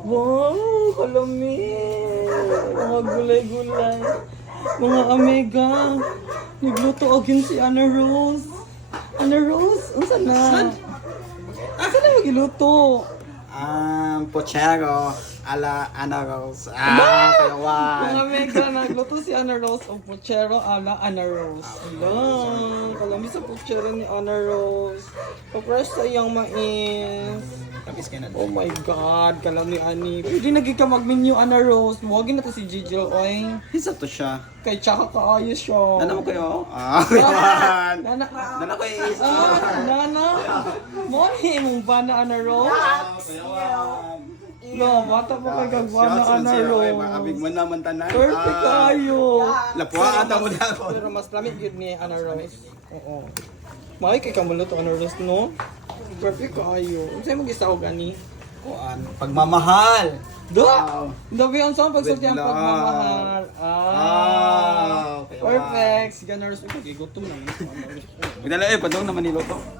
Wow, kalami. Mga gulay-gulay. Mga amiga. Nagluto agin si Ana Rose. Ana Rose? Unsa na? Asa na magiluto? Pochero ala Ana Rose. Mga Kayawan. amiga, nagluto si Ana Rose o puchero ala Ana Rose. Ala, kalami sa puchero ni Ana Rose. Papress sa iyang mais. Kapis ka na. Oh my God, kalami ani. Pwede naging ka mag-menu Ana Rose. Huwagin na to si Gigil, oy. Isa to siya. Kay tsaka kaayos siya. Nana mo kayo? Kayawan. Nana. Nana ko is. Nana. Mo ni imong bana Ana Rose. Kayawan. No, bata pa kay gagwana Ana Abig Rose. mo naman tanan. Perfect kayo. Lapwa ata mo na ako. Pero mas lamig yun ni Ana Rose. Oo. May kay kamuluto Ana Rose, no? Perfect kayo. Unsay mo gisawag ani? Kuan, pagmamahal. Do! Wow. Dabi ang saan pagsulti ang With love. pagmamahal. Ah, okay, Perfect. Sige, nurse. Ito, gigutom na. Pagdala padong naman niluto.